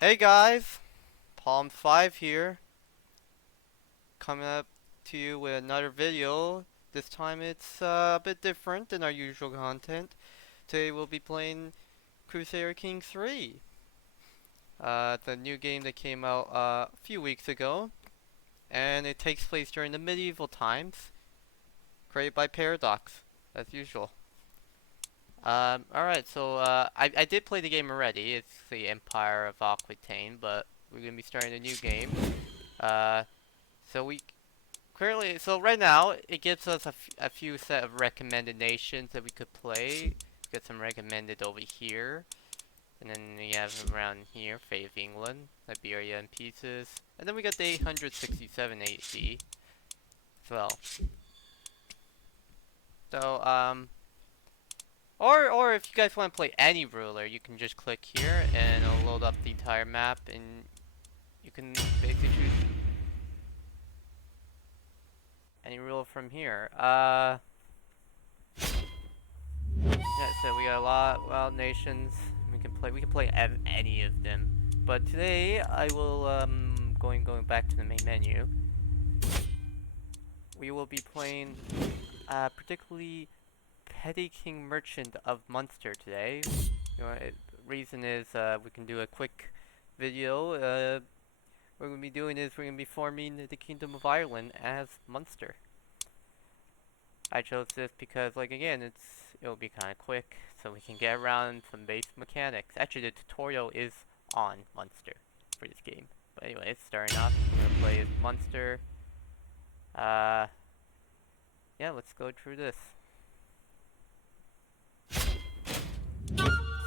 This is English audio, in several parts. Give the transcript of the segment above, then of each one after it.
Hey guys, Palm 5 here, coming up to you with another video. This time it's a bit different than our usual content. Today we'll be playing Crusader King 3. It's a new game that came out a few weeks ago, and it takes place during the medieval times, created by Paradox, as usual. Alright, so I did play the game already. It's the Empire of Aquitaine, but we're gonna be starting a new game. Uh, so we so right now, it gives us a few set of recommended nations that we could play. Got some recommended over here. And then we have around here, Fate of England, Iberia in pieces. And then we got the 867 AC as well. So, or if you guys want to play any ruler, you can just click here and it'll load up the entire map and you can basically choose any ruler from here. Yeah, so we got a lot, well, nations. We can play any of them. But today I will going back to the main menu. We will be playing particularly Petty King Merchant of Munster today. Reason is we can do a quick video. What we're gonna be doing is we're gonna be forming the Kingdom of Ireland as Munster. I chose this because, like, again, it'll be kind of quick, so we can get around some basic mechanics. Actually, the tutorial is on Munster for this game. But anyway, starting off, we're gonna play as Munster. Yeah, let's go through this.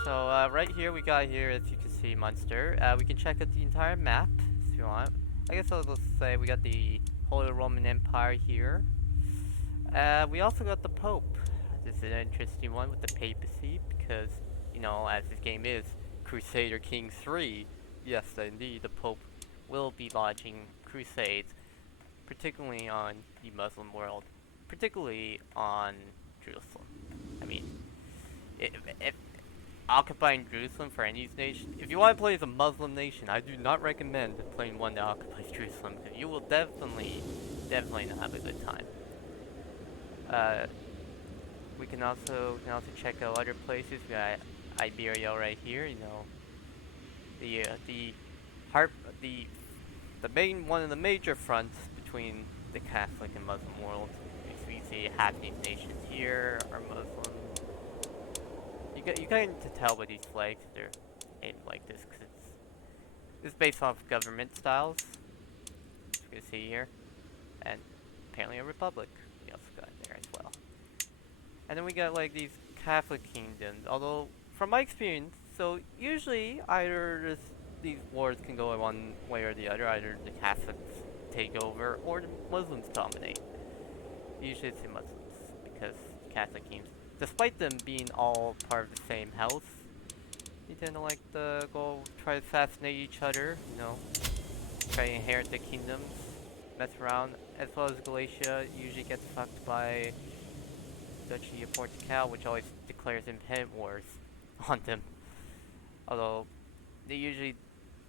So, right here, we got here, as you can see, Munster. We can check out the entire map, if you want. I guess I'll just say we got the Holy Roman Empire here. We also got the Pope. This is an interesting one with the papacy because, you know, as this game is Crusader King 3, yes, indeed, the Pope will be launching crusades, particularly on the Muslim world, particularly on Jerusalem. I mean, if occupying Jerusalem for any nation, if you want to play as a Muslim nation, I do not recommend playing one that occupies Jerusalem because you will definitely not have a good time. We can also check out other places. We got Iberia right here. You know, the heart the main one of the major fronts between the Catholic and Muslim world. As we see, half these nations here are Muslim. You kind of tell by these flags they're aimed like this because it's based off government styles. As you can see here, and apparently a republic. We also got there as well. And then we got like these Catholic kingdoms. Although, from my experience, so usually either these wars can go one way or the other. Either the Catholics take over or the Muslims dominate. Usually it's the Muslims because Catholic kings, despite them being all part of the same house, they tend to like to go try to assassinate each other. You know, try to inherit the kingdoms, mess around. As well as Galatia usually gets fucked by Duchy of Portugal, which always declares independent wars on them. Although they usually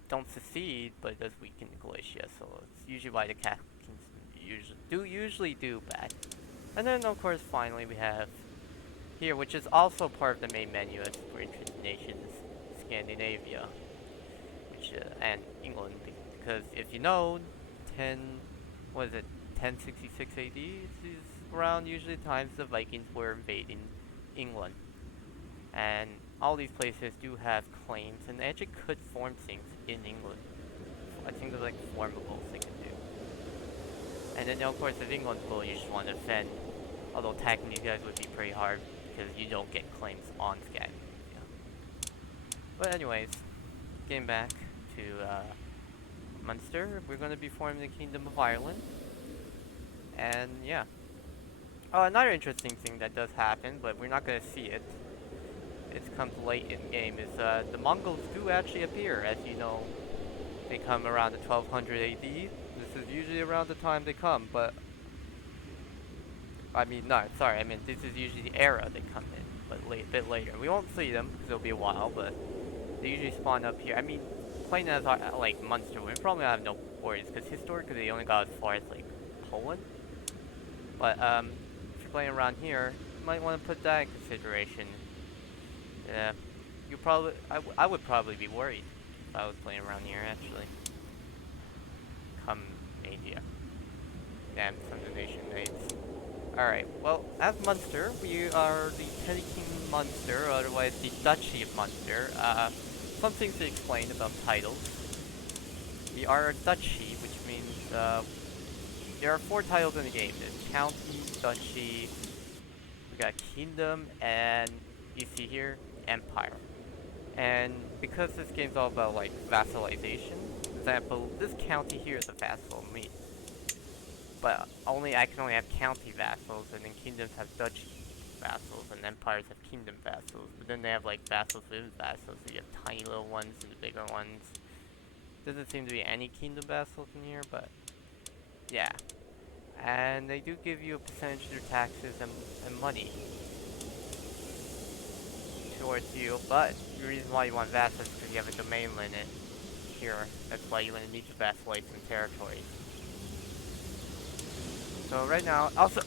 don't secede, but it does weaken Galatia, so it's usually why the Catholics usually do bad. And then of course finally we have here, which is also part of the main menu as we're interested nations, Scandinavia, which and England, because if you know, 1066 AD is around usually the times the Vikings were invading England. And all these places do have claims and they actually could form things in England. I think there's like formables they can do. And then of course if England's full you just want to defend. Although attacking these guys would be pretty hard because you don't get claims on Scandinavia. But anyways, getting back to Munster, we're going to be forming the Kingdom of Ireland. And yeah. Oh, another interesting thing that does happen, but we're not going to see it. It comes late in game. Is the Mongols do actually appear, as you know. They come around the 1200 AD. This is usually around the time they come, but I mean, no, sorry. I mean, this is usually the era they come in, but a bit later. We won't see them because it'll be a while, but they usually spawn up here. I mean, playing as like Munster, we probably have no worries because historically they only got as far as like Poland. But if you're playing around here, you might want to put that in consideration. Yeah, you probably I would probably be worried if I was playing around here actually. Come Asia. Damn, some of the nation mates. Alright, well, as Munster, we are the Petty Kingdom Munster, or otherwise the Duchy of Munster. Some things to explain about titles. We are a duchy, which means there are 4 titles in the game. There's County, Duchy, we got Kingdom, and you see here, Empire. And because this game's all about like vassalization, for example, this county here is a vassal of me. But I can only have county vassals, and then kingdoms have duchy vassals, and empires have kingdom vassals. But then they have like vassals within vassals, so you have tiny little ones and the bigger ones. Doesn't seem to be any kingdom vassals in here, but yeah. And they do give you a percentage of their taxes and money towards you, but the reason why you want vassals is because you have a domain limit here. That's why you're going to need to vassalize some territories. So right now, so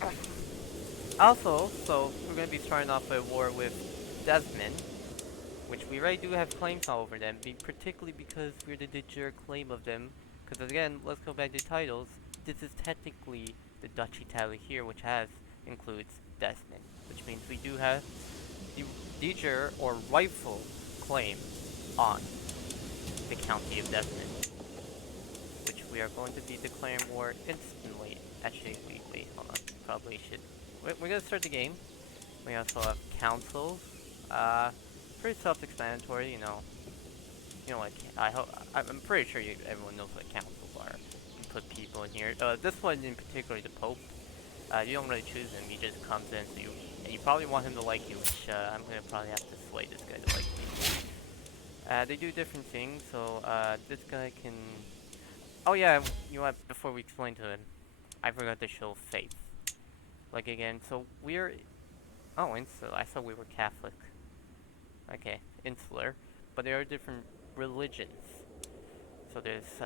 we're going to be starting off a war with Desmond, which we already do have claims over them, particularly because we're the de jure claim of them. Because again, let's go back to titles. This is technically the duchy title here, which includes Desmond, which means we do have the de jure or rightful claim on the county of Desmond, which we are going to be declaring war instantly. Actually, wait, hold on. Probably should. We're gonna start the game. We also have councils. Pretty self-explanatory, you know. You know what? I'm pretty sure everyone knows what councils are. You put people in here. This one in particular, the Pope. You don't really choose him. He just comes in, so you probably want him to like you, which I'm gonna probably have to sway this guy to like me. They do different things. So this guy can. Oh yeah, you know what? Before we explain to him. I forgot to show faith. Like again, so we're... Oh, insular. I thought we were Catholic. Okay, insular. But there are different religions. So there's,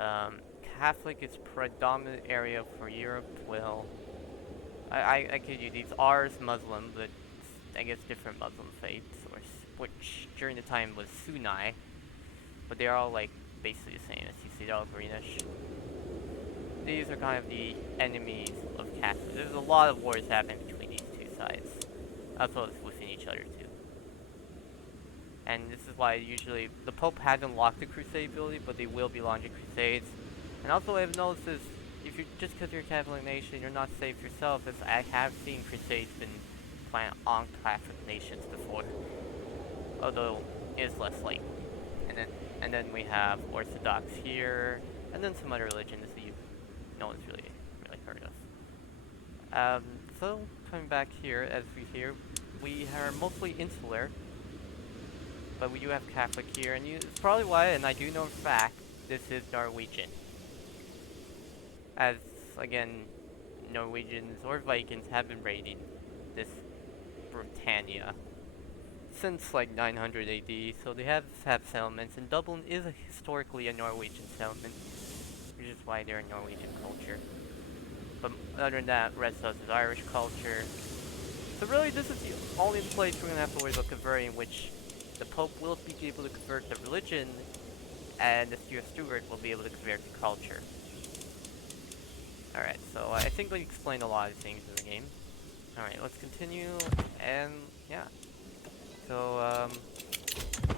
Catholic is predominant area for Europe. Well, I kid you, these are Muslim, but I guess different Muslim faiths, which during the time was Sunni. But they're all, like, basically the same, as you see, they're all greenish. These are kind of the enemies of Catholics. There's a lot of wars happening between these two sides, as well as within each other too. And this is why usually the Pope hasn't locked the crusade ability, but they will be launching crusades. And also, what I've noticed is, if you're just because you're a Catholic nation, you're not safe yourself. As I have seen crusades been planned on Catholic nations before, although it is less likely. And then we have Orthodox here, and then some other religions that no one's really heard of. So coming back here, as we hear, we are mostly insular, but we do have Catholic here, and it's probably why, and I do know in fact, this is Norwegian. As again, Norwegians or Vikings have been raiding this Britannia since like 900 AD, so they have settlements, and Dublin is historically a Norwegian settlement. Which is why they're a Norwegian culture. But other than that, rest of us is Irish culture. So really, this is the only place we're gonna have to worry about converting, which the Pope will be able to convert to religion, and the Steward will be able to convert to culture. Alright, so I think we explained a lot of things in the game. Alright, let's continue, and yeah. So,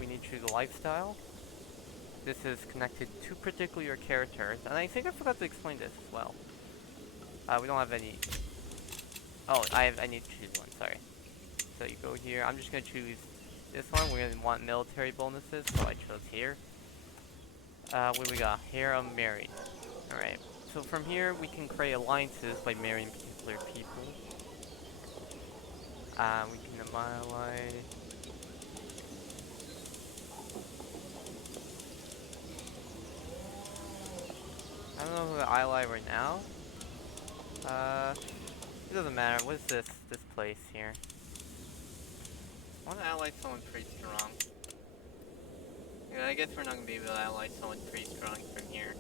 we need to choose a lifestyle. This is connected to particular characters, and I think I forgot to explain this as well. We don't have any... Oh, I need to choose one, sorry. So you go here, I'm just going to choose this one. We're going to want military bonuses, so I chose here. What do we got? Harem married. Alright, so from here we can create alliances by marrying particular people. We can ally... I don't know who I ally right now. It doesn't matter. What is this place here? I want to ally someone pretty strong. Yeah, I guess we're not gonna be able to ally someone pretty strong from here.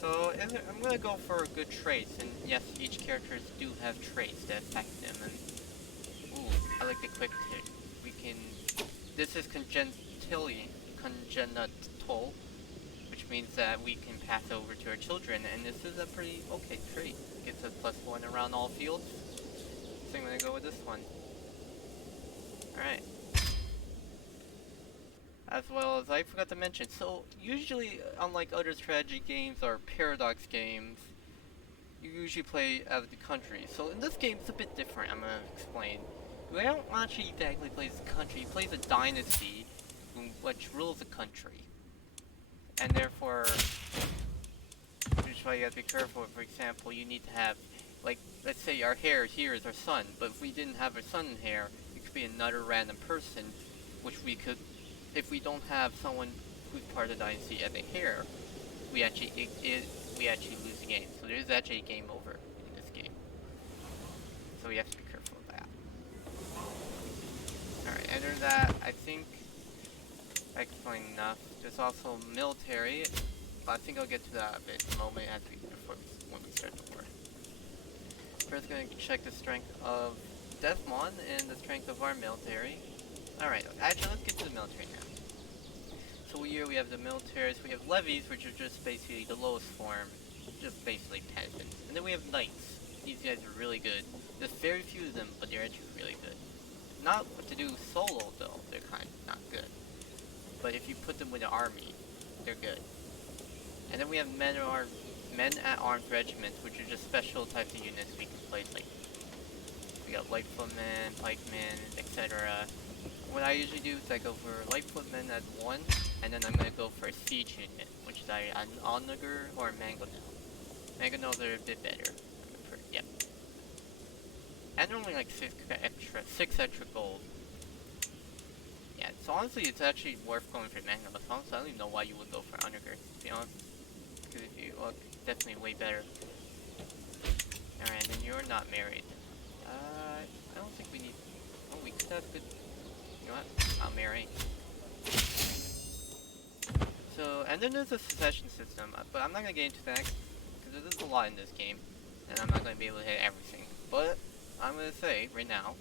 So I'm gonna go for good traits, and yes, each characters do have traits that affect them. And ooh, I like the quick hit. We can. This is congenital, which means that we can pass over to our children, and this is a pretty okay trait. Gets a +1 around all fields. So I'm gonna go with this one. Alright. As well as I forgot to mention, so usually, unlike other strategy games or paradox games, you usually play as the country. So in this game, it's a bit different, I'm gonna explain. We don't actually exactly play as a country, you play as a dynasty which rules a country. And therefore, which is why you have to be careful. For example, you need to have, like, let's say our heir here is our son, but if we didn't have a son heir, it could be another random person, which we could, if we don't have someone who's part of the dynasty as a heir, we actually lose the game. So there is actually a game over in this game. So we have to be careful of that. Alright, enter that. I think I explained enough. There's also military, but I think I'll get to that a bit in a moment when we start the war. First, gonna check the strength of Desmond and the strength of our military. Alright, actually, let's get to the military now. So here we have the militaries, we have levies, which are just basically the lowest form, just basically peasants. And then we have knights. These guys are really good. There's very few of them, but they're actually really good. Not what to do solo, though. They're kind of not good. But if you put them with an army, they're good. And then we have men-at-arms regiments, which are just special types of units we can place. Like, we got light footmen, pikemen, etc. What I usually do is I go for light footmen as 1, and then I'm going to go for a siege unit, which is either an onager or a mangonel. Mangonels are a bit better. Yep. And they're only like 6 extra gold. Yeah, so honestly, it's actually worth going for mangonels. Honestly, I don't even know why you would go for onager, to be honest. Because if you look, it's definitely way better. Alright, and then you're not married. I don't think we need. Oh, we could have good. You know what? I'll marry. So, and then there's a succession system, but I'm not gonna get into that because there's a lot in this game, and I'm not gonna be able to hit everything. But I'm gonna say right now.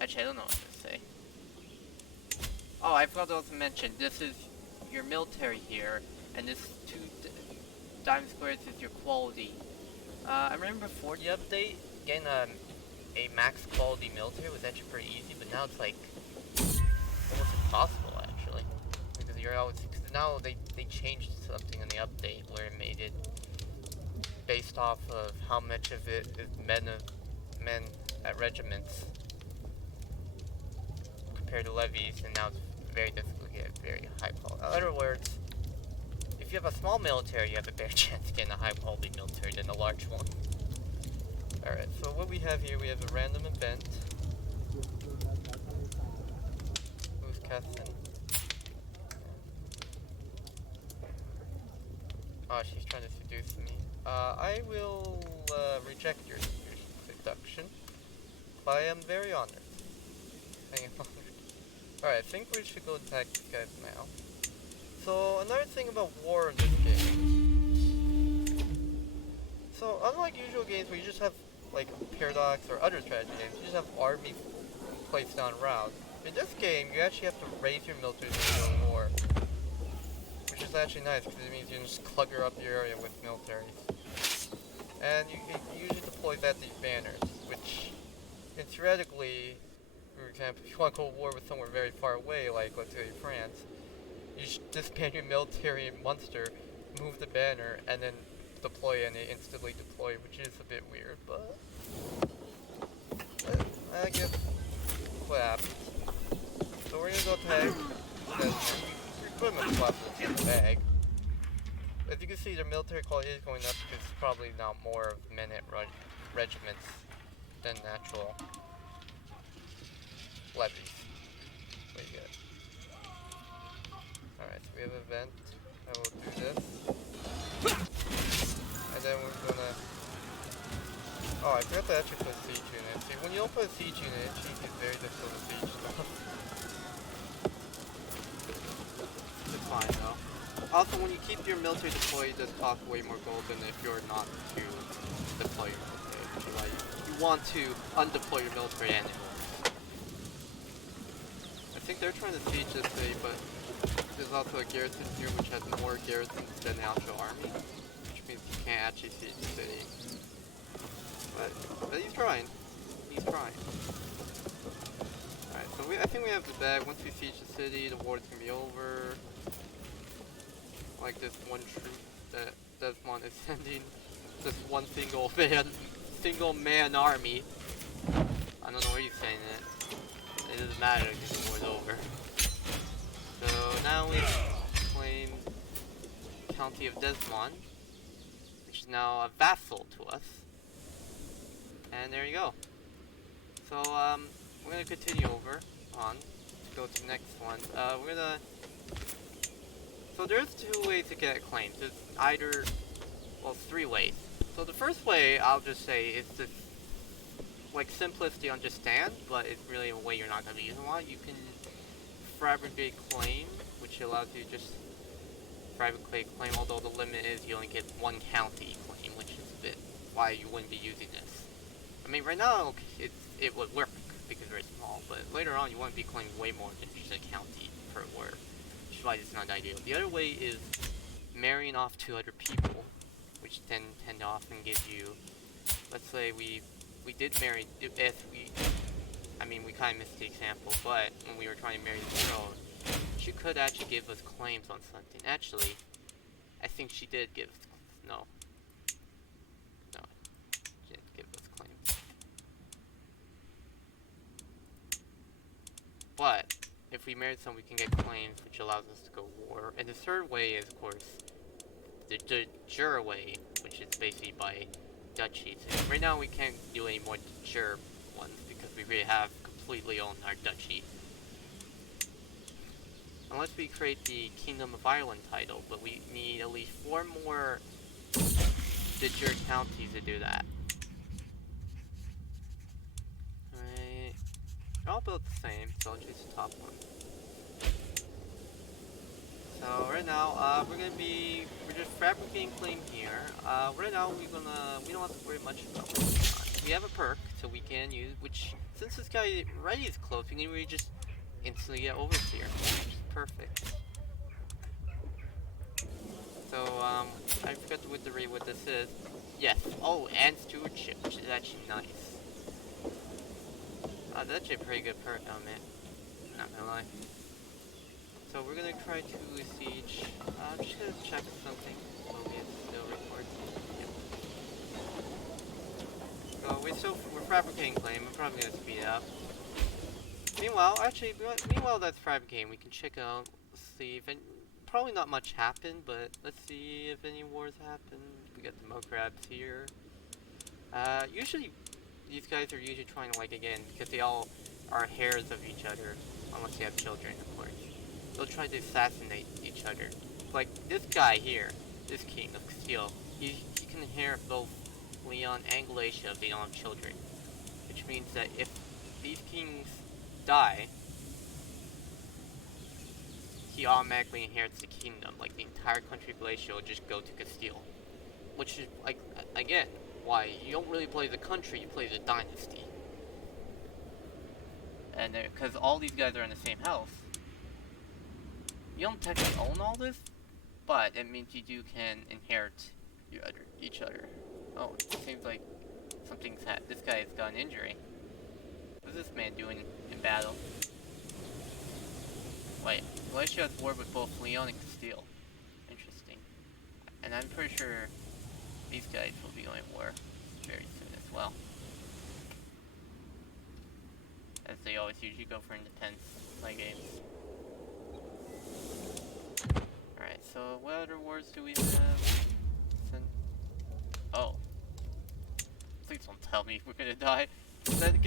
Actually, I don't know what I'm gonna say. Oh, I forgot to also mention. This is your military here, and this 2 diamond squares is your quality. I remember before the update, getting a max quality military was actually pretty easy, but now it's like almost impossible actually, because because now they changed something in the update where it made it based off of how much of it is men at regiments compared to levies, and now it's very difficult to get very high quality. In other words, if you have a small military, you have a better chance of getting a high quality military than a large one. Alright, so what we have here, we have a random event. Who's casting? Oh, she's trying to seduce me. I will reject your seduction. I am very honored. I am honored. Alright, I think we should go attack these guys now. So, another thing about war in this game. So, unlike usual games where you just have, like, Paradox or other strategy games, you just have armies placed on route. In this game, you actually have to raise your military to war. Which is actually nice, because it means you can just clutter up your area with militaries. And you usually deploy that these banners, which, theoretically, for example, if you want to go to war with somewhere very far away, like, let's say, France, you should disband your military in Munster, move the banner, and then deploy, and it instantly deploy, which is a bit weird, but I guess what happens. So we're gonna go attack your equipment possible in the bag. As you can see, their military quality is going up because it's probably now more of men-at regiments than natural levies. What do you get? Alright, so we have an event. I will do this. And then we're gonna... Oh, I forgot to actually put a siege unit. See, when you don't put a siege unit, it's very difficult to siege stuff. Also, when you keep your military deployed, it does cost way more gold than if you're not to deploy your military. Like, you want to undeploy your military anyway. I think they're trying to siege this city, but there's also a garrison here which has more garrisons than the actual army, which means you can't actually siege the city. But he's trying. He's trying. Alright, so I think we have the bag. Once we siege the city, the war's gonna be over. Like this one troop that Desmond is sending. This one single man army. I don't know where he's sending it. It doesn't matter because the war's over. So now we claim County of Desmond, which is now a vassal to us. And there you go. So we're gonna continue on. Go to the next one. We're gonna. So there's two ways to get claims. There's either, well, three ways. So the first way I'll just say is just like simplest to understand, but it's really a way you're not gonna be using a lot. You can fabricate claim, which allows you to just fabricate claim. Although the limit is you only get one county claim, which is a bit why you wouldn't be using this. I mean, right now it would work because it's very small, but later on you want to be claiming way more than just a county per word, which is why it's not ideal. The other way is marrying off to other people, which tend to often give you, let's say we did marry, I mean, we kind of missed the example, but when we were trying to marry the girl, she could actually give us claims on something. Actually, I think she did give us, no, she didn't give us claims. But if we married someone, we can get claims, which allows us to go war. And the third way is, of course, the jure way, which is basically by duchies. And right now we can't do any more jure ones because we really have completely owned our duchy. Unless we create the Kingdom of Ireland title, but we need at least 4 more de jure counties to do that. Alright. They're all built the same, so I'll choose the top one. So right now, we're just fabricating claim here. Right now we don't have to worry much about what's on. We have a perk, so we can use, which, since this guy already is close, we can really just instantly get overseer, which is perfect. So, I forgot to read what this is. Yes, oh, and stewardship, which is actually nice. That's actually a pretty good perk, though, man. Not gonna lie. So we're gonna try to siege. I'm just gonna check something. Still recording. Yeah. So we're fabricating claim. I'm probably gonna speed it up. Meanwhile, that's fabricating. We can check out, see if probably not much happened, but let's see if any wars happen. We got the Mokrabs here. Usually these guys are usually trying to, like, again, because they all are heirs of each other, unless they have children, of course. They'll try to assassinate each other. Like this guy here, this king of Castile, he can inherit both Leon and Galatia if they don't have children. Which means that if these kings die, he automatically inherits the kingdom. Like the entire country of Galatia will just go to Castile. Which is, like, again, why you don't really play the country, you play the dynasty. And because all these guys are in the same house. You don't technically own all this, but it means you can inherit each other. Oh, it seems like something's happened. This guy has got an injury. What is this man doing in battle? Wait, Galatia has war with both Leon and Castile. Interesting. And I'm pretty sure these guys will be going war very soon as well. As they always usually go for independence play games. Alright, so what other wars do we have? Oh. Please don't tell me we're gonna die. Then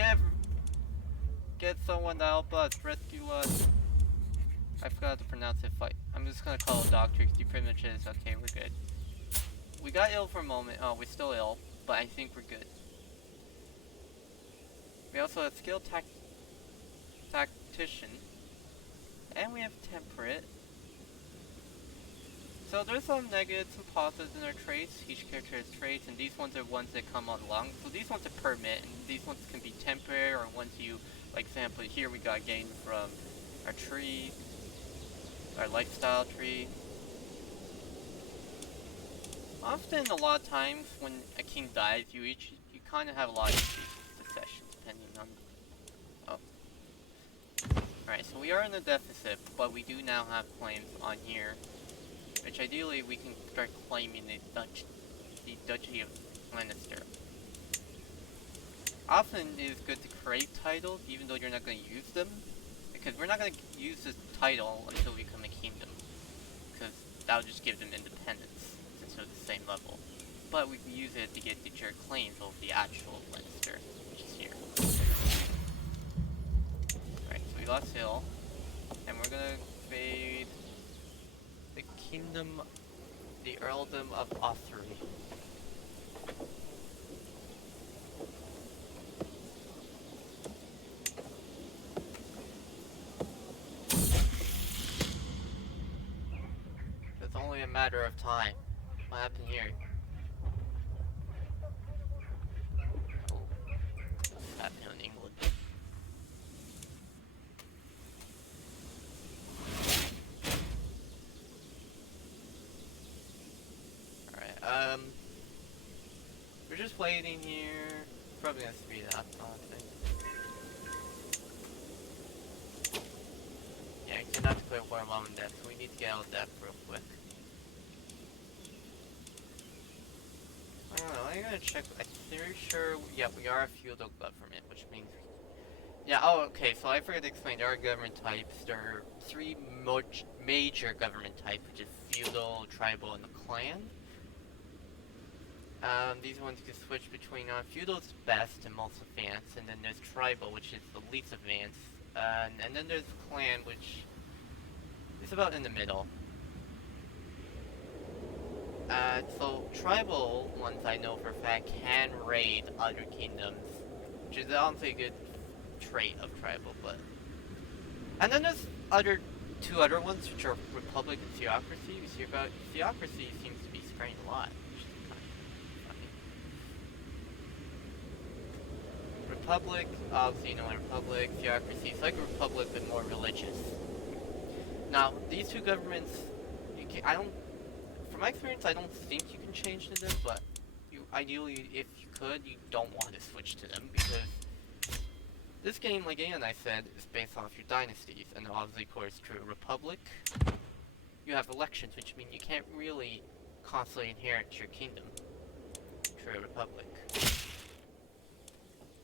get someone to help us, rescue us. I forgot to pronounce it, fight. I'm just gonna call a doctor because he pretty much is. Okay, we're good. We got ill for a moment. Oh, we're still ill, but I think we're good. We also have skilled tactician. And we have temperate. So there's some negatives and positives in our traits. Each character has traits, and these ones are ones that come along. So these ones are permanent, and these ones can be temporary, or ones you, like example, here we got gained from our tree, our lifestyle tree. Often, a lot of times, when a king dies, you kind of have a lot of succession, depending on. Oh, alright. So we are in a deficit, but we do now have claims on here, which ideally we can start claiming the Duchy of Lannister. Often, it is good to create titles, even though you're not going to use them, because we're not going to use this title until we become a kingdom, because that'll just give them independence. Since they're the same level. But we can use it to get the juror claims over the actual Lannister, which is here. Alright, so we lost Hill. And we're gonna invade the kingdom, the earldom of Ossory. It's only a matter of time. What happened here? Oh, what's happening in England? Alright, we're just waiting here. Probably gonna speed up, honestly. Yeah, I cannot declare war while in depth, so we need to get out of depth real quick. I don't know, I'm gonna check. I'm pretty sure, yeah, we are a feudal government, which means yeah, oh, okay, so I forgot to explain, there are government types. There are three major government types, which is feudal, tribal, and the clan. These ones can switch between, feudal is best and most advanced, and then there's tribal, which is the least advanced, and then there's clan, which is about in the middle. So tribal ones I know for a fact can raid other kingdoms, which is honestly a good trait of tribal, but... And then there's two other ones, which are Republic and Theocracy. We see about Theocracy seems to be spreading a lot, which is kind of funny. Republic, obviously you know a Republic, Theocracy, it's like a Republic but more religious. Now, these two governments, from my experience, I don't think you can change to them, but ideally, if you could, you don't want to switch to them, because this game, like Ian I said, is based off your dynasties, and obviously, of course, true Republic, you have elections, which mean you can't really constantly inherit your kingdom. True Republic.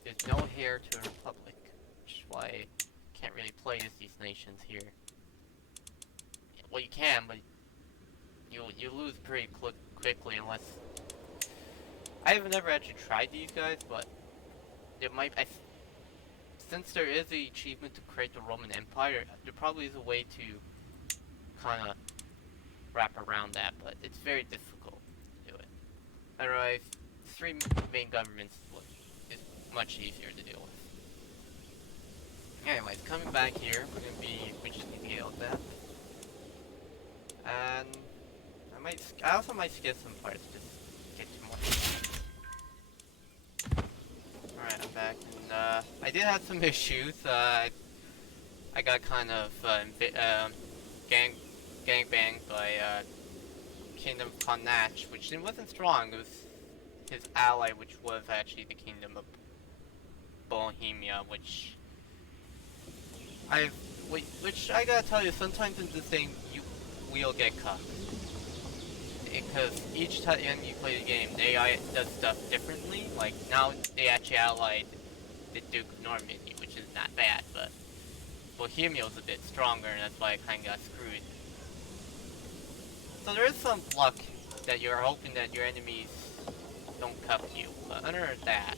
There's no heir to a Republic, which is why you can't really play as these nations here. Well, you can, but you lose pretty quickly unless... I have never actually tried these guys, but it might... Since there is the achievement to create the Roman Empire, there probably is a way to kind of wrap around that, but it's very difficult to do it. Otherwise, three main governments is much easier to deal with. Anyways, coming back here, we just need to get out that. And I also might skip some parts just to get to more. Alright, I'm back, and I did have some issues. I got kind of gangbanged by Kingdom of Connacht, which it wasn't strong. It was his ally, which was actually the Kingdom of Bohemia, which I gotta tell you, sometimes in this game you will get cucked. Because each time you play the game, the AI does stuff differently. Like, now they actually allied the Duke of Normandy, which is not bad, but Bohemia was a bit stronger, and that's why I kinda got screwed. So there is some luck that you're hoping that your enemies don't cuff you, but other than that,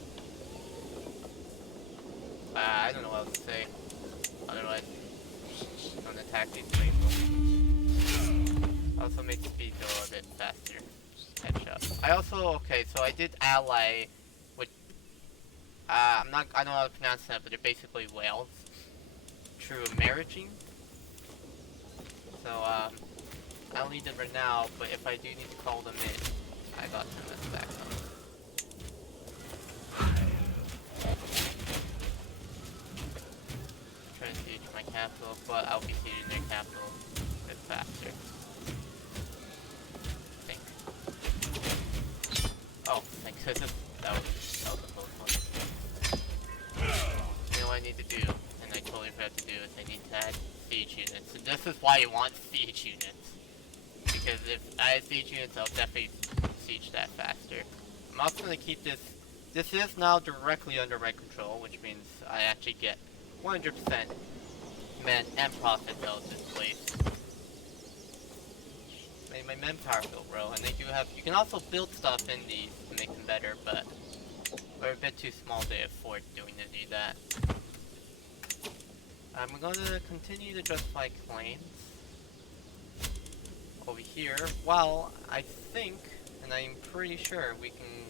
I don't know what else to say. Otherwise, don't attack these people. Also makes speed go a bit faster. Headshot. Okay, so I did ally with, I don't know how to pronounce that, but they're basically whales. True marriaging. So, I don't need them right now, but if I do need to call them in, I got them as backup. Trying to siege my capital, but I'll be sieging their capital a bit faster. I think. Oh, thank goodness. That was a close one. You know what I need to do, and I totally forgot to do, is I need to add siege units. And this is why you want siege units. Because if I add siege units, I'll definitely siege that faster. I'm also going to keep this. This is now directly under my control, which means I actually get 100% men and profit out of this place. My manpower will grow, and they do have. You can also build stuff in these to make them better, but we're a bit too small to afford doing any of that. I'm gonna continue to justify claims over here. Well, I think, and I'm pretty sure we can.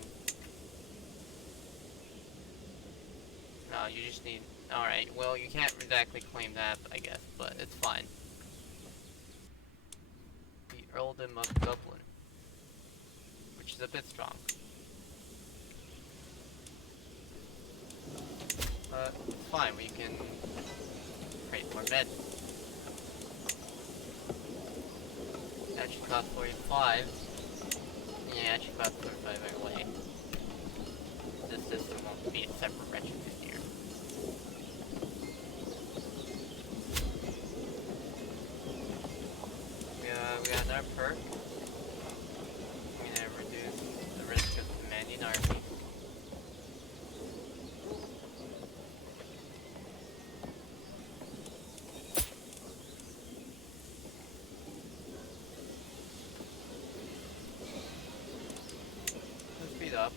No, you just need. Alright, well, you can't exactly claim that, I guess, but it's fine. The Earldom of Dublin, which is a bit strong. But it's fine, we can create more beds. That should cost 45. Yeah, it should cost 45 right away. This system won't be a separate regiment here. We got another perk. I'm gonna reduce the risk of commanding army. Let's speed up.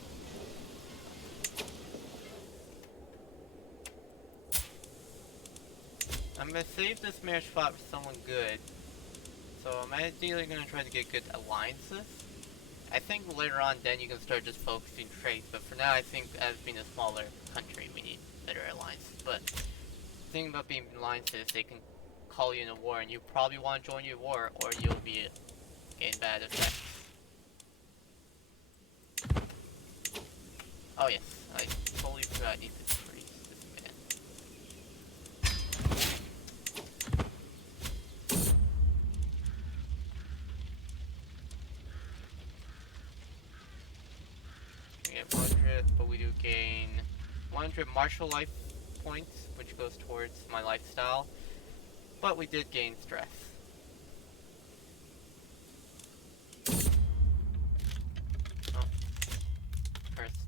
I'm gonna save this marriage spot for someone good. So I'm ideally gonna try to get good alliances. I think later on then you can start just focusing trade, but for now I think as being a smaller country we need better alliances. But the thing about being alliances, they can call you in a war and you probably want to join your war or you'll be getting bad effects. Oh yes, I totally forgot I need to increase this man. We get 100, but we do gain 100 martial life points, which goes towards my lifestyle. But we did gain stress. Oh. First.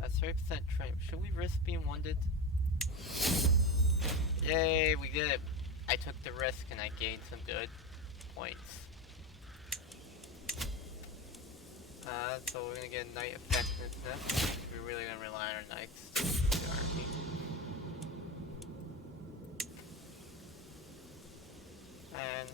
That's 30% trim. Should we risk being wounded? Yay, we did it. I took the risk and I gained some good points. So we're gonna get knight effectiveness. We're really gonna rely on our knights to the army. And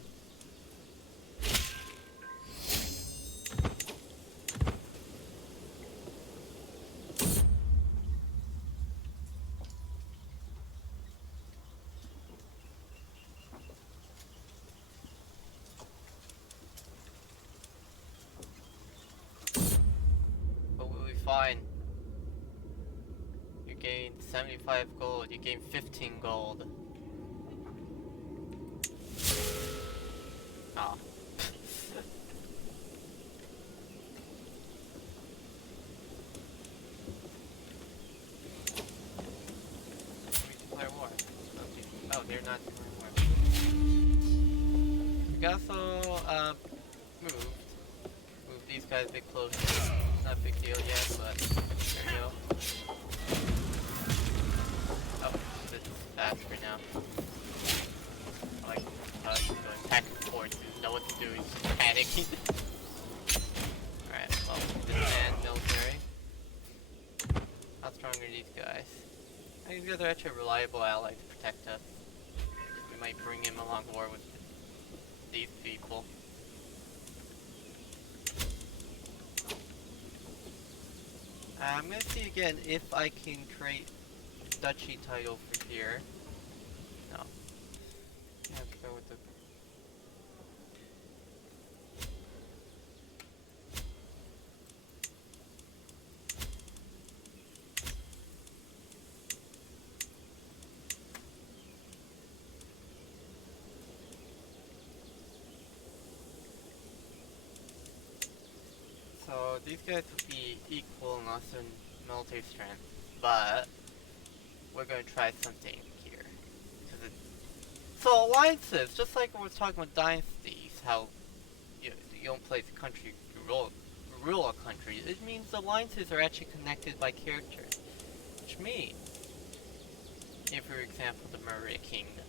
but we'll be fine. You gained 75 gold, you gained 15 gold. Ah. We declare war. Okay. Oh, they're not declaring war. We can also move these guys a bit closer. Not a big deal yet, but there you go. Oh, this is faster now. I like going back and forth, didn't know what to do, he's just panicking. Alright, well, this man, military. How strong are these guys? These guys are actually a reliable ally to protect us. We might bring him along war with these people. I'm gonna see again if I can create duchy title for here. No. Yeah, let's go with the So these guys would be equal in us in military strength, but we're gonna try something here. So alliances, just like we were talking about dynasties, how you don't place a country, rule a country. It means alliances are actually connected by characters, which means, if for example the Maurya Kingdom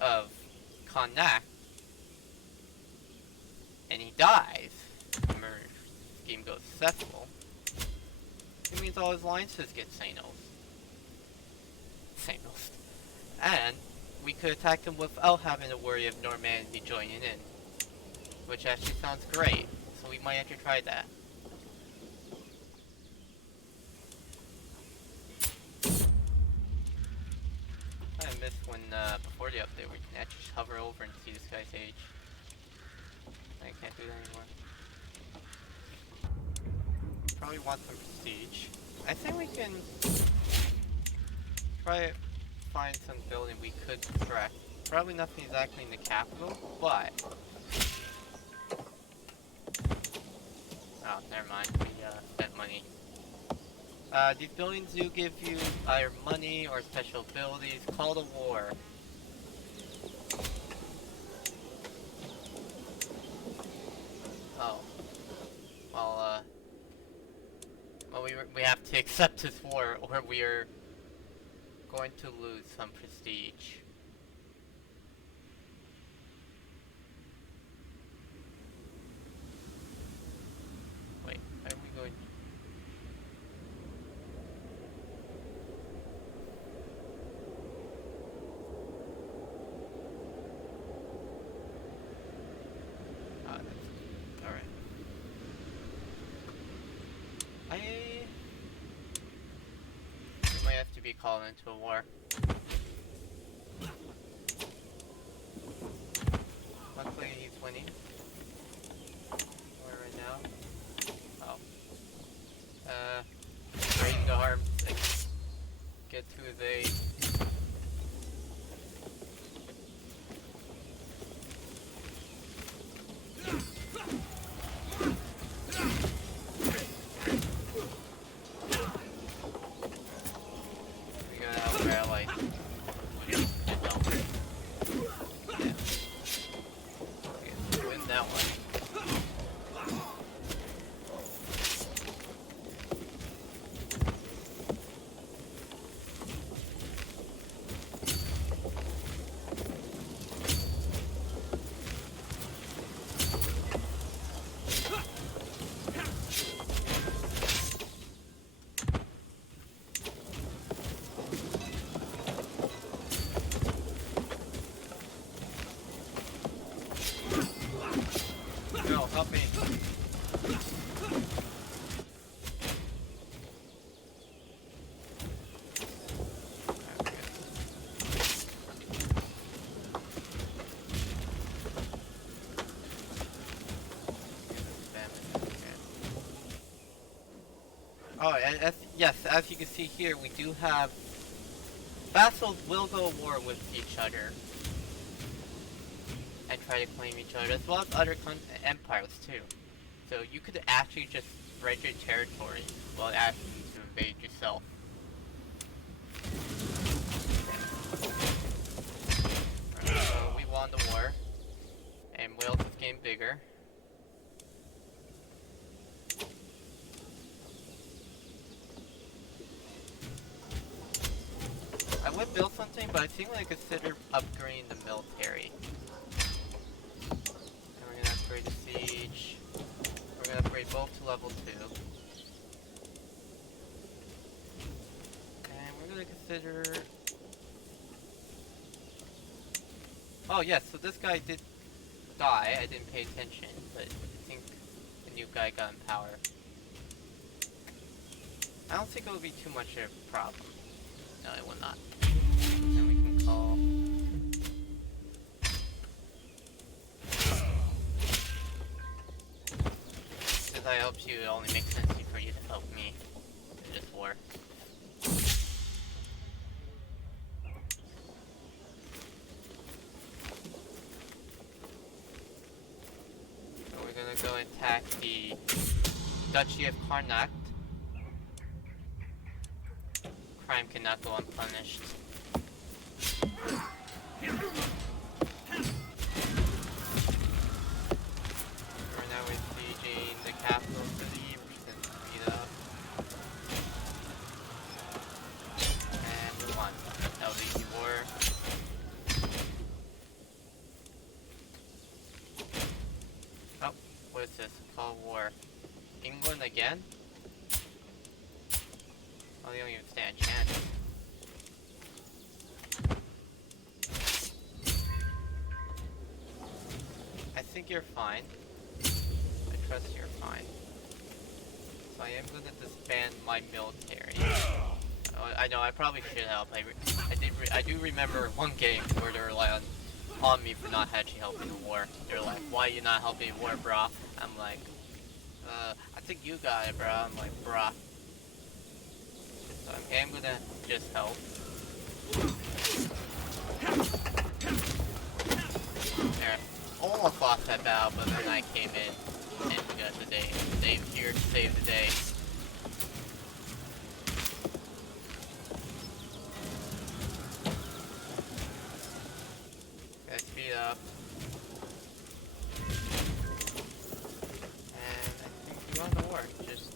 of Connacht, and he dies, the Maurya scheme goes successful, it means all his alliances get Sanos. And we could attack him without having to worry of Normandy joining in. Which actually sounds great, so we might have to try that. I missed when, before the update, we can actually hover over and see this guy's age. I can't do that anymore. Probably want some prestige. I think we can try to find some building we could construct. Probably nothing exactly in the capital, but... Oh, never mind. We spent money. These buildings do give you either money or special abilities. Call to war. Oh. Well, we have to accept this war, or we are going to lose some prestige. Wait, are we going? Ah, that's all right. We might have to be called into a war. Luckily, he's winning. War right now. Oh. Raising the arms and get to his aid. We gotta help our allies. Win that one. No, help me. Oh, and yes, as you can see here, we do have vassals will go to war with each other and try to claim each other, as well as other empires too. So you could actually just spread your territory while asking to invade yourself. So we won the war, and Wales is getting bigger. I would build something, but I think I consider upgrading the military. And we're gonna upgrade the siege. We're gonna upgrade both to level 2. And we're gonna consider... Oh yes, so this guy did die. I didn't pay attention, but I think the new guy got in power. I don't think it would be too much of a problem. No, it will not. Then we can call... Since I helped you, it only makes sense for you to help me in this war. So we're gonna gonna go attack the Duchy of Karnak. Crime cannot go unpunished. We're now besieging the capital city, recent speed up. And move on. LDC war. Oh, what is this? Cold War. England again? Oh, they don't even stand a chance. I think you're fine. I trust you're fine. So I am gonna disband my military. Oh, I know, I probably should help. I do remember one game where they were like on me for not actually helping the war. They're like, why you not helping the war, brah? I'm like, I think you got it, brah. I'm like, brah. So I'm gonna just help. There. Almost lost that battle, but then I came in and we got the day. Dave's here to save the day. Gotta speed up. And I think we won the war. Just,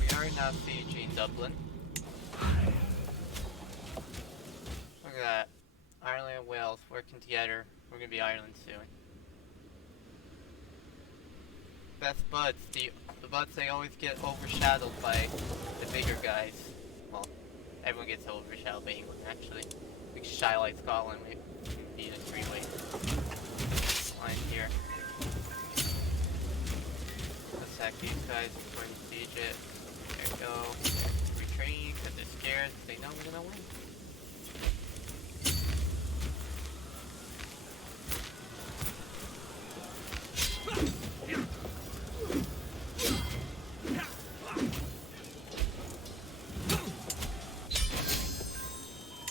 we are now sieging Dublin. Look at that. Ireland and Wales working together. We're gonna be Ireland soon. Best buds. The buds, they always get overshadowed by the bigger guys. Well, everyone gets overshadowed by England, actually. We shy like Scotland. We can be in a three-way line here. Let's attack these guys before we siege it. There we go. Retreating because they're scared. They know we're gonna win.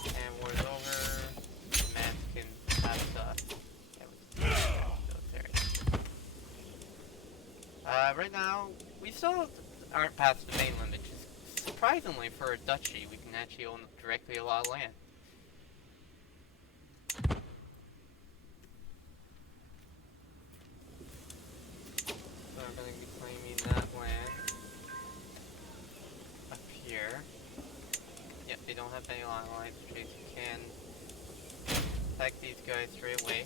And war's over. The man can pass right now, we still aren't past the mainland, which is surprisingly for a duchy, we can actually own directly a lot of land. So I'm going to be claiming that land up here. Yep, they don't have any long lines, which means you can attack these guys straight away.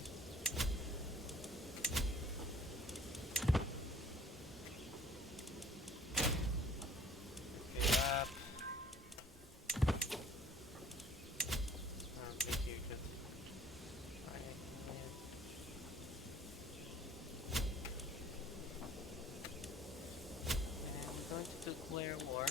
Declare war.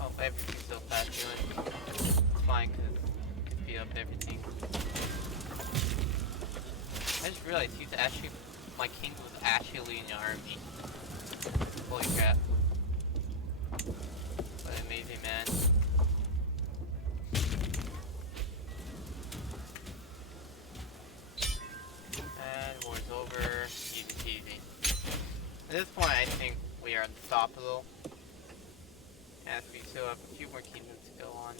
Oh, everything's still fast doing. It's fine because it can speed up everything. I just realized he's actually, my king was actually leading the army. Holy crap. What an amazing man. And war's over. Easy peasy. At this point, I think we are unstoppable. As we still have a few more kingdoms to go on.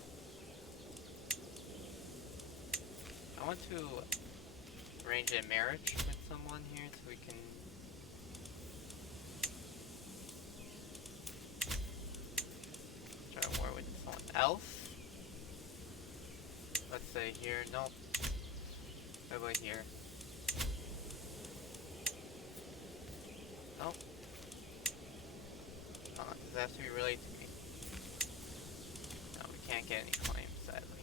I want to arrange a marriage with someone here so we can else. Let's say here. Nope. How about here? Nope. Does that have to be related to me? No, we can't get any claims, sadly.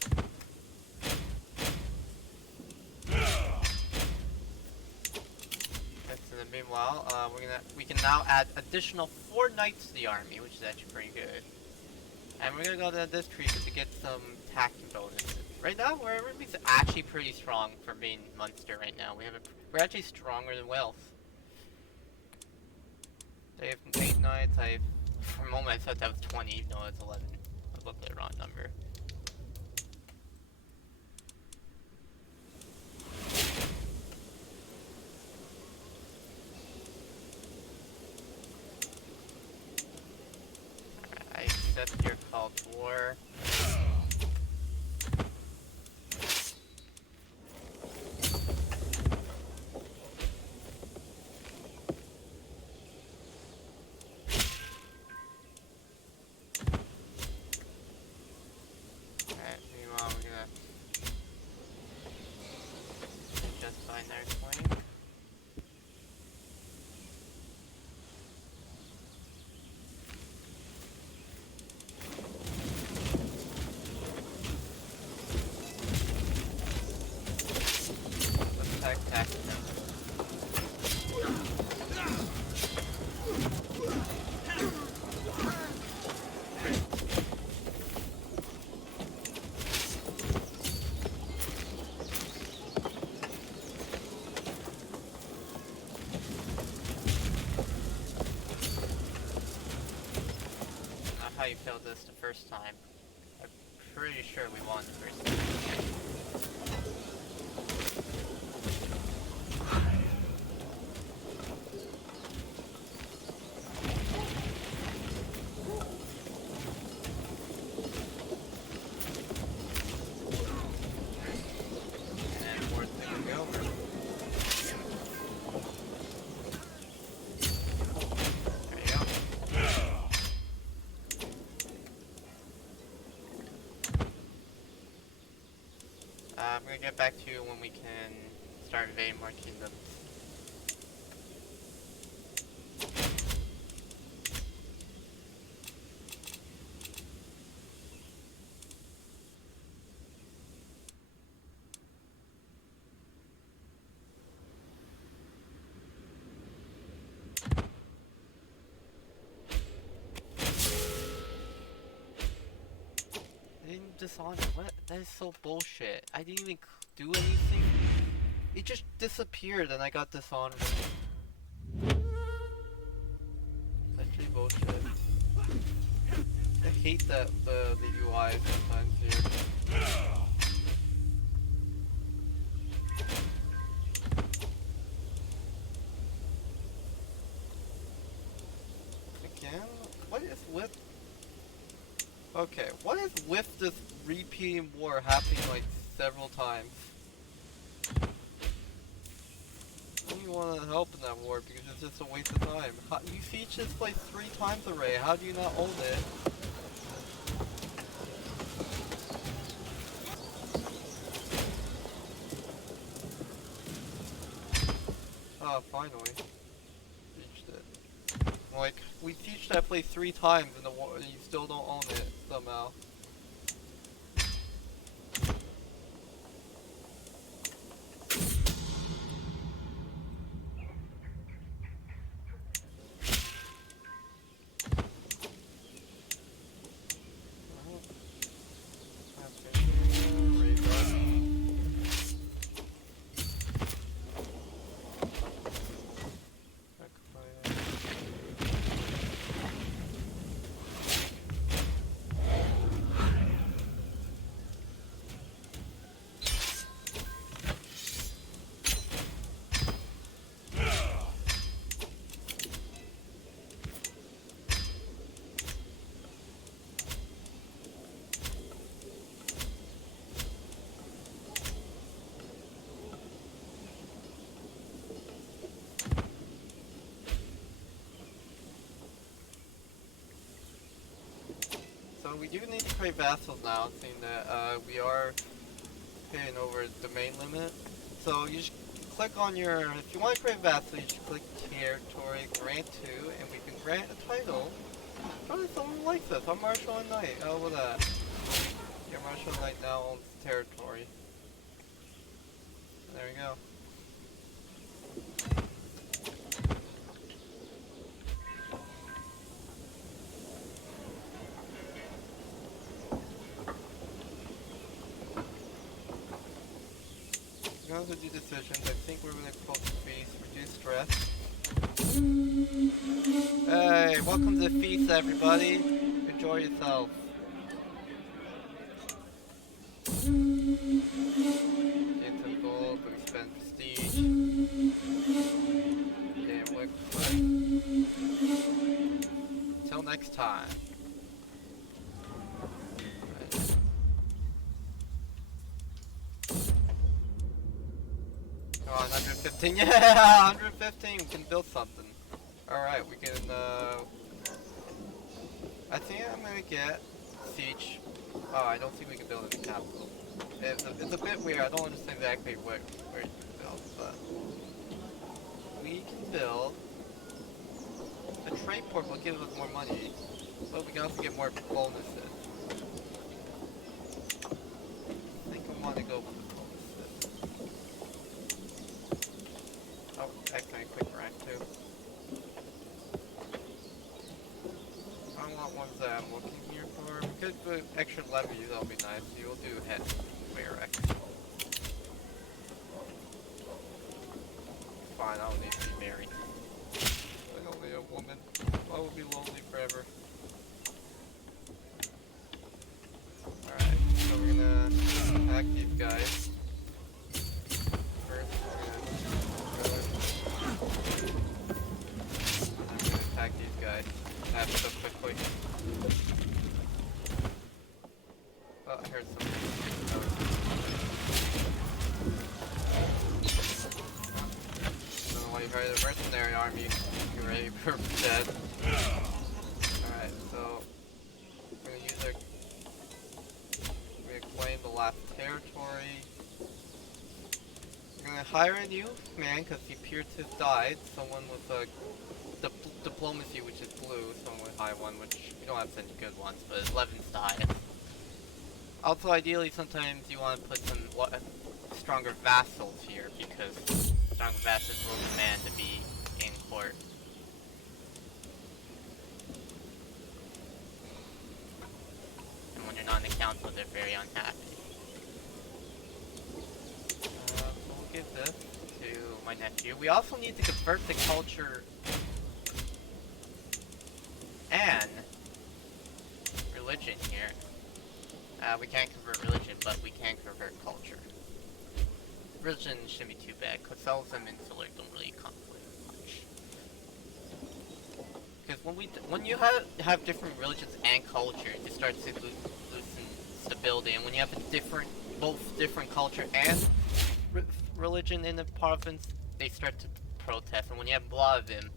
In the meanwhile, we can now add additional 4 knights to the army, which is actually pretty good. And we're gonna go to this creature to get some attacking bonuses. Right now, we're actually pretty strong for being Munster right now. We're actually stronger than Wales. They have 8 knights. For a moment I thought that was 20, even though it's 11. I looked at the wrong number. Alright, I accept your call to war. How you failed this the first time. I'm pretty sure we won the first time. And more things will be over. There you go. I'm gonna get back to you when we can start invading more kingdoms. I didn't dishonor. What? That is so bullshit. I didn't even do anything. It just disappeared and I got dishonored. Literally bullshit. I hate that the UI sometimes here. Again? What is with... Okay, what is with this repeating war happening like several times? I don't even want to help in that war because it's just a waste of time. You siege this place 3 times already, how do you not own it? Ah, finally. Reached it. Like, we sieged that place 3 times in the war and you still don't own it, somehow. we do need to create vassals now, seeing that we are hitting over the domain limit. So you just click on your, if you want to create vassal, you just click territory, grant to, and we can grant a title. Probably someone likes us. I'm Marshal and Knight. How about that? Your Marshal and Knight now owns territory. There we go. We're going to do decisions. I think we're going to close the feast, reduce stress. Hey, welcome to the feast, everybody. Enjoy yourself. Gain some gold, we spend prestige. Yeah, work. Till next time. Come on, 115. Yeah, 115. We can build something. Alright, we can, I think I'm gonna get siege. Oh, I don't think we can build in the capital. It's a bit weird. I don't understand exactly where you can build, but we can build. The trade port will give us more money, but we can also get more bonuses. I think I want to go for the bonuses. Oh, actually, quick rank too. I don't want ones that I'm looking here for. We could put extra levies, that'll be nice. You'll do head clear X. Fine, I don't need to be married. I'm only a woman. I will be lonely forever. Alright, so we're gonna attack these guys. First, I'm gonna attack these guys. That's so quickly. Oh, I heard something. I don't know why you hired a mercenary army. You're ready for dead. Alright, so we're gonna use our. We're gonna claim the last territory. We're gonna hire a new man because he appeared to have died. Someone with a diplomacy, which is blue. Someone with high one, which we don't have such good ones, but 11's the highest. Also, ideally, sometimes you want to put some stronger vassals here because stronger vassals will demand to be in court. And when you're not in the council, they're very unhappy. So we'll give this to my nephew. We also need to convert the culture and religion here. We can't convert religion, but we can convert culture. Religion shouldn't be too bad. Catholicism and Insular don't really conflict much. Because when you have different religions and cultures, it starts to loosen stability. And when you have both different culture and religion in the province, they start to protest. And when you have a lot of them,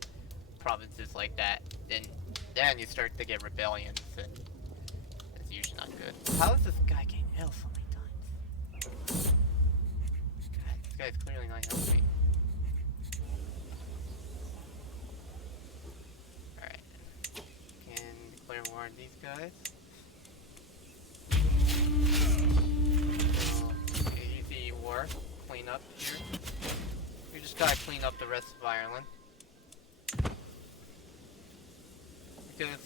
provinces like that, then you start to get rebellions, and it's usually not good. How is this guy getting ill so many times? God, this guy's clearly not healthy. Alright. Can declare war on these guys. So, easy war. Clean up here. We just gotta clean up the rest of Ireland.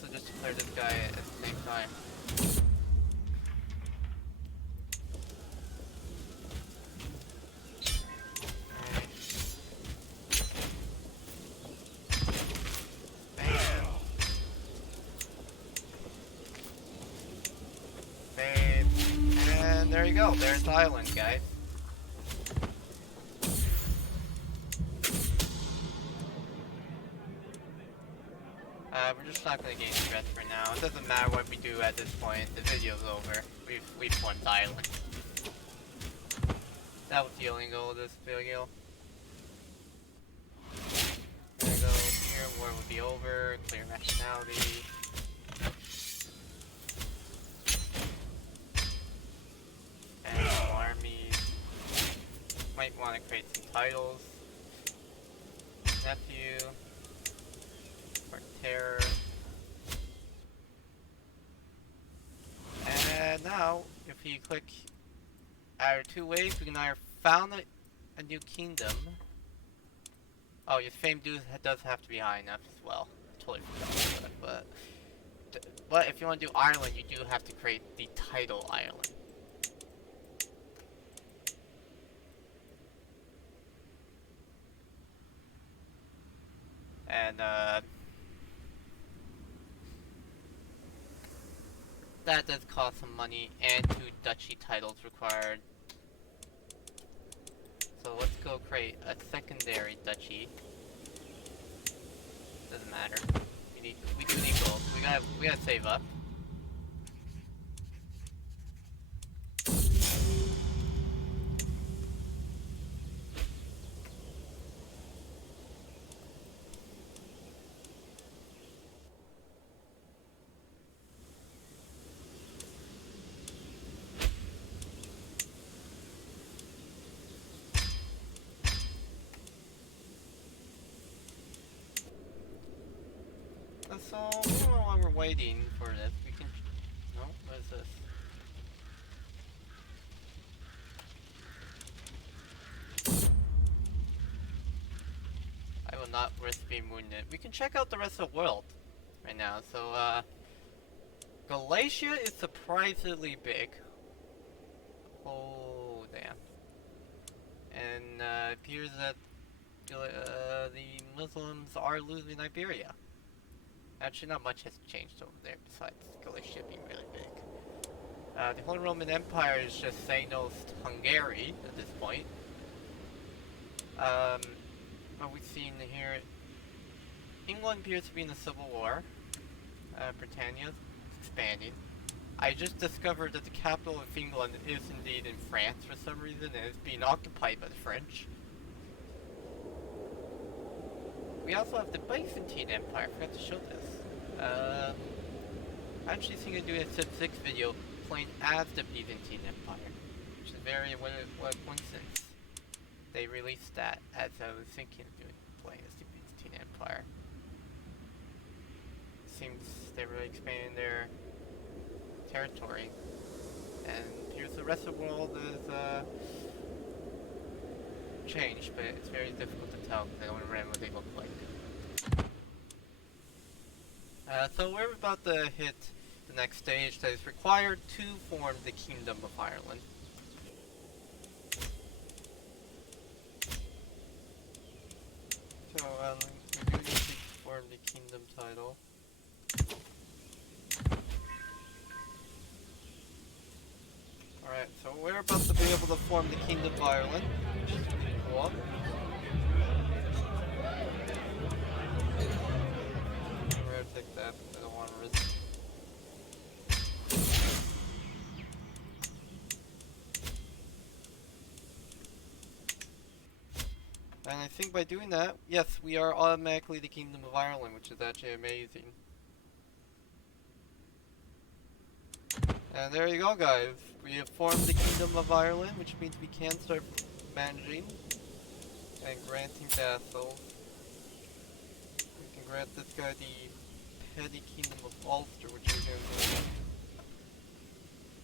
So just declare this guy at the same time. Alright. Bam. Bam. And there you go. There's Ireland, guys. We're just not gonna gain stress for now. It doesn't matter what we do at this point. The video's over. We've won the island. That was the only goal of this video. Gonna go here. War will be over. Clear nationality. create some titles. Nephew. For terror. And now, if you click either two ways, we can either found a new kingdom. Oh, your fame does have to be high enough as well. Totally forgot about that, but if you want to do Ireland, you do have to create the title Ireland. And that does cost some money, and 2 duchy titles required. So let's go create a secondary duchy. Doesn't matter. We do need both. We gotta save up. So while we're waiting for this, we can. No, what is this? I will not risk being wounded. We can check out the rest of the world right now. So, Galatia is surprisingly big. Oh, damn. And, it appears that the Muslims are losing Iberia. Actually, not much has changed over there besides Galatia being really big. The Holy Roman Empire is just saying no to Hungary at this point. What we've seen here, England appears to be in a civil war. Britannia's expanding. I just discovered that the capital of England is indeed in France for some reason, and it's being occupied by the French. We also have the Byzantine Empire. I forgot to show this. I'm actually thinking of doing a Civ 6 video playing as the Byzantine Empire, which is what a coincidence. They released that as I was thinking of playing as the Byzantine Empire. Seems they're really expanding their territory, and here's the rest of the world is changed, but it's very difficult to tell because I don't remember what they look like. So we're about to hit the next stage that is required to form the Kingdom of Ireland. So we do need to form the Kingdom title. Alright, so we're about to be able to form the Kingdom of Ireland, which is really cool. I'm gonna take that, I don't want to risk. And I think by doing that, yes, we are automatically the Kingdom of Ireland, which is actually amazing. And there you go, guys. We have formed the Kingdom of Ireland, which means we can start managing and granting vassals. We can grant this guy the petty Kingdom of Ulster, which is going to be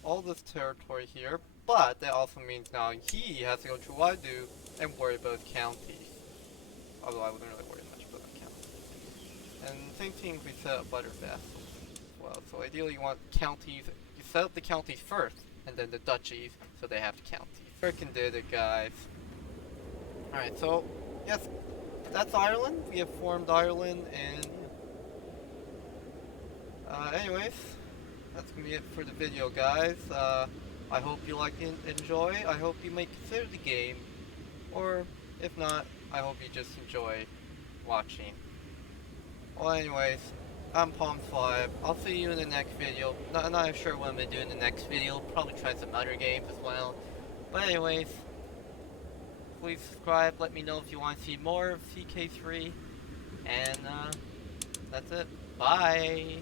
all this territory here. But that also means now he has to go through what I do and worry about counties. Although I wouldn't really worry much about counties. And same thing if we set up other vassals as well. So ideally you want counties. Set up the counties first, and then the duchies, so they have the counties. Frickin' did it, guys. Alright, so, yes, that's Ireland. We have formed Ireland, and anyways, that's gonna be it for the video, guys. I hope you like and enjoy. I hope you may consider the game, or if not, I hope you just enjoy watching. Well, anyways, I'm Palm5. I'll see you in the next video. Not sure what I'm gonna do in the next video. Probably try some other games as well. But anyways, please subscribe. Let me know if you want to see more of CK3. And that's it. Bye.